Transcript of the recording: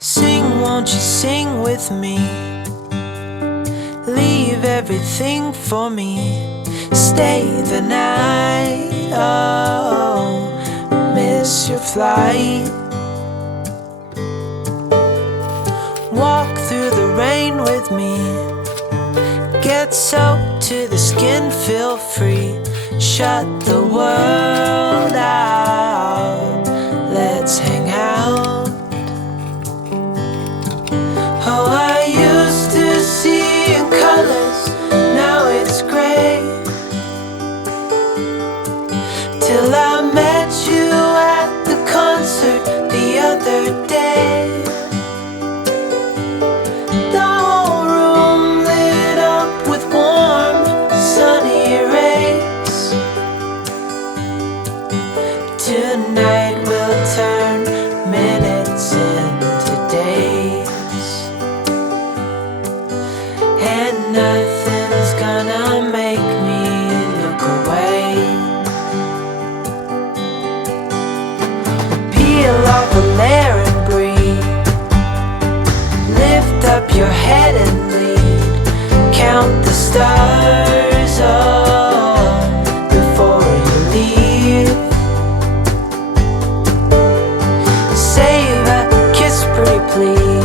Sing, won't you sing with me? Leave everything for me. Stay the night, oh, miss your flight. Walk through the rain with me. Get soaked to the skin, feel free. Shut the world out, let's hang out. Oh, I used to see in colors, now it's gray. Till I met you at the concert the other day. The whole room lit up with warm, sunny rays. Tonight we'll turn minutes into days, and nothing's gonna make me look away. Peel off a layer and breathe. Lift up your head and lead. Count the stars, oh, before you leave. Save a kiss, pretty please.